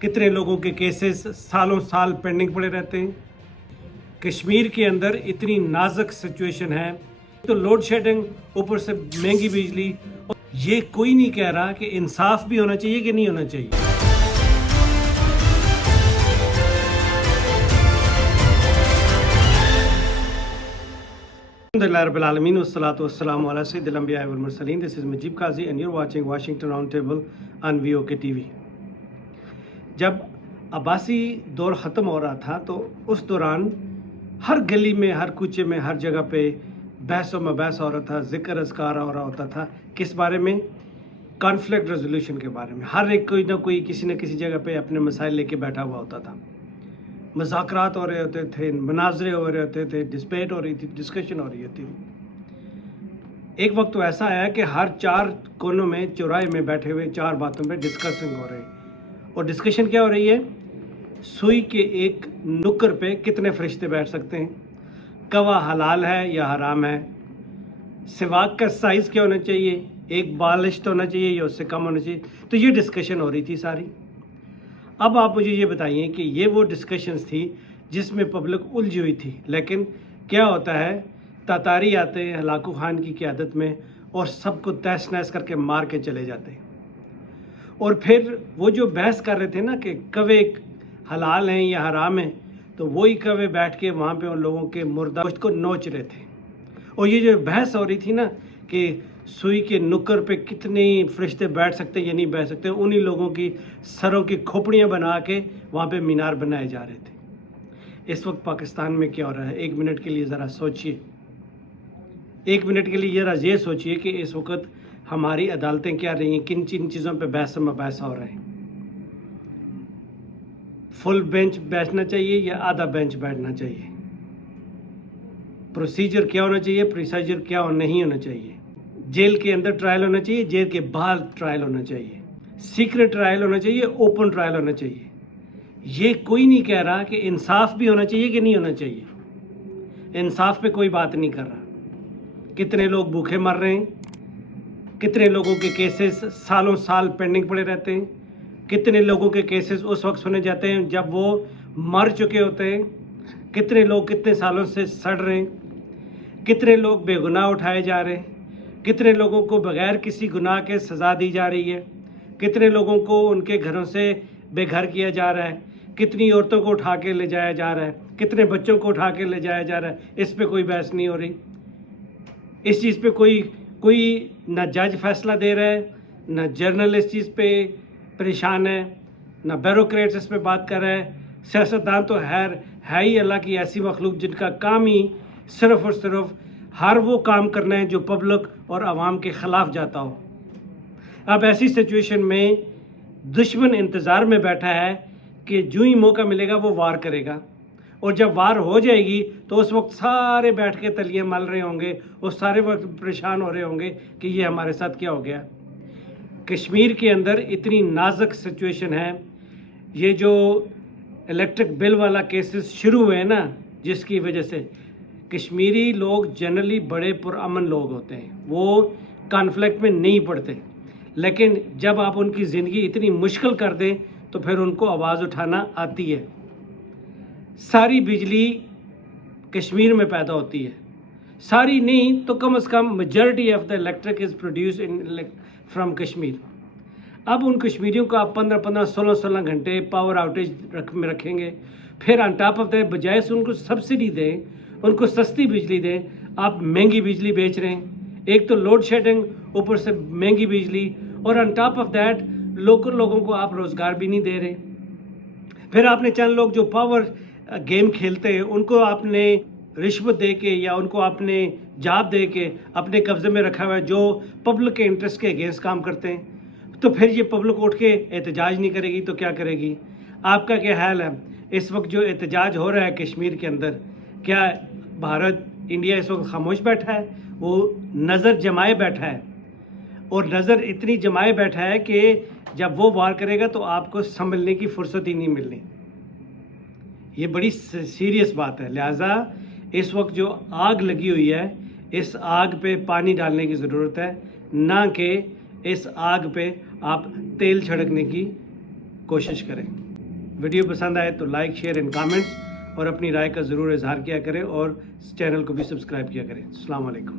कितने लोगों के केसेस सालों साल पेंडिंग पड़े रहते हैं। कश्मीर के अंदर इतनी नाजुक सिचुएशन है, तो लोड शेडिंग, ऊपर से महंगी बिजली। ये कोई नहीं कह रहा कि इंसाफ भी होना चाहिए कि नहीं होना चाहिए। Alhamdulillah wassalatu wassalamu ala sayyidil anbiya wal mursalin. This is Majib Qazi and you're watching Washington Roundtable on VOK TV. जब अब्बासी दौर ख़त्म हो रहा था तो उस दौरान हर गली में, हर कूचे में, हर जगह पे बहस व मबहस हो रहा था, ज़िक्र अज़कार हो रहा होता था। किस बारे में? कॉन्फ्लिक्ट रेजोल्यूशन के बारे में। हर एक कोई ना कोई किसी न किसी जगह पे अपने मसाइल लेके बैठा हुआ होता था। मुज़ाकरात हो रहे होते थे, मनाज़रे हो रहे होते थे, डिस्पेट हो रही थी, डिस्कशन हो रही होती थी। एक वक्त तो ऐसा आया कि हर चार कोनों में, चौराहे में बैठे हुए चार बातों पे डिस्कसिंग हो रही। और डिस्कशन क्या हो रही है? सुई के एक नुक्कर पे कितने फरिश्ते बैठ सकते हैं, कवा हलाल है या हराम है, सिवाक का साइज़ क्या होना चाहिए, एक बालिश्त होना चाहिए या उससे कम होना चाहिए। तो ये डिस्कशन हो रही थी सारी। अब आप मुझे ये बताइए कि ये वो डिस्कशंस थी जिसमें पब्लिक उलझी हुई थी। लेकिन क्या होता है, तातारी आते हैं हलाकू खान की क़यादत में और सबको तहस नहस करके मार के चले जाते हैं। और फिर वो जो बहस कर रहे थे ना कि कवे हलाल हैं या हराम हैं, तो वही कवे बैठ के वहाँ पे उन लोगों के मुर्दा गोश्त को नोच रहे थे। और ये जो बहस हो रही थी ना कि सुई के नुक्कर पे कितने फरिश्ते बैठ सकते हैं या नहीं बैठ सकते, उन्हीं लोगों की सरों की खोपड़ियाँ बना के वहाँ पे मीनार बनाए जा रहे थे। इस वक्त पाकिस्तान में क्या हो रहा है, एक मिनट के लिए ज़रा सोचिए। एक मिनट के लिए ज़रा ये सोचिए कि इस वक्त हमारी अदालतें क्या रही हैं, किन किन चीज़ों पे बहस मबहस हो रहे हैं। फुल बेंच बैठना चाहिए या आधा बेंच बैठना चाहिए, प्रोसीजर क्या होना चाहिए, प्रोसीजर क्या नहीं होना चाहिए, जेल के अंदर ट्रायल होना चाहिए, जेल के बाहर ट्रायल होना चाहिए, सीक्रेट ट्रायल होना चाहिए, ओपन ट्रायल होना चाहिए। ये कोई नहीं कह रहा कि इंसाफ भी होना चाहिए कि नहीं होना चाहिए। इंसाफ पे कोई बात नहीं कर रहा। कितने लोग भूखे मर रहे हैं, कितने लोगों के केसेस सालों साल पेंडिंग पड़े रहते हैं, कितने लोगों के केसेस उस वक्त सुने जाते हैं जब वो मर चुके होते हैं, कितने लोग कितने सालों से सड़ रहे हैं, कितने लोग बेगुनाह उठाए जा रहे हैं, कितने लोगों को बगैर किसी गुनाह के सज़ा दी जा रही है, कितने लोगों को उनके घरों से बेघर किया जा रहा है, कितनी औरतों को उठा के ले जाया जा रहा है, कितने बच्चों को उठा के ले जाया जा रहा है। इस पे कोई बहस नहीं हो रही। इस चीज़ पे कोई ना जज फैसला दे रहा है, ना जर्नल इस चीज़ पे परेशान है, ना ब्यूरोक्रेट्स इस पे बात कर रहा है। सियासतदान तो है ही अल्लाह की ऐसी मखलूक जिनका काम ही सिर्फ़ और सिर्फ हर वो काम करना है जो पब्लिक और आवाम के ख़िलाफ़ जाता हो। अब ऐसी सिचुएशन में दुश्मन इंतज़ार में बैठा है कि जो ही मौका मिलेगा वो वार करेगा, और जब वार हो जाएगी तो उस वक्त सारे बैठ के तलियां मल रहे होंगे और सारे वक्त परेशान हो रहे होंगे कि ये हमारे साथ क्या हो गया। कश्मीर के अंदर इतनी नाजुक सिचुएशन है। ये जो इलेक्ट्रिक बिल वाला केसेस शुरू हुए ना, जिसकी वजह से कश्मीरी लोग जनरली बड़े पुरअमन लोग होते हैं, वो कॉन्फ्लिक्ट में नहीं पड़ते। लेकिन जब आप उनकी ज़िंदगी इतनी मुश्किल कर दें तो फिर उनको आवाज़ उठाना आती है। सारी बिजली कश्मीर में पैदा होती है, सारी नहीं तो कम से कम majority of the electric is produce in from Kashmir. अब उन कश्मीरियों को आप 15-15, 16-16 घंटे पावर आउटेज में रखेंगे, फिर ऑन टॉप ऑफ दैट बजाय से उनको सब्सिडी दें, उनको सस्ती बिजली दें, आप महंगी बिजली बेच रहे हैं। एक तो लोड शेडिंग, ऊपर से महंगी बिजली, और on top of that local लोगों को आप रोज़गार भी नहीं दे रहे। फिर आपने चंद लोग जो पावर गेम खेलते हैं उनको आपने रिश्वत दे के या उनको आपने जाब दे के अपने कब्ज़े में रखा हुआ है, जो पब्लिक के इंटरेस्ट के अगेंस्ट काम करते हैं। तो फिर ये पब्लिक उठ के एहतजाज नहीं करेगी तो क्या करेगी? आपका क्या हाल है? इस वक्त जो एहतजाज हो रहा है कश्मीर के अंदर, क्या भारत, इंडिया इस वक्त खामोश बैठा है? वो नज़र जमाए बैठा है, और नज़र इतनी जमाए बैठा है कि जब वो वार करेगा तो आपको संभलने की फुर्सत ही नहीं मिलनी। ये बड़ी सीरियस बात है। लिहाजा इस वक्त जो आग लगी हुई है, इस आग पे पानी डालने की ज़रूरत है, ना कि इस आग पे आप तेल छिड़कने की कोशिश करें। ویڈیو پسند آئے تو لائک شیئر اینڈ کامنٹس اور اپنی رائے کا ضرور اظہار کیا کریں اور اس چینل کو بھی سبسکرائب کیا کریں. السلام علیکم.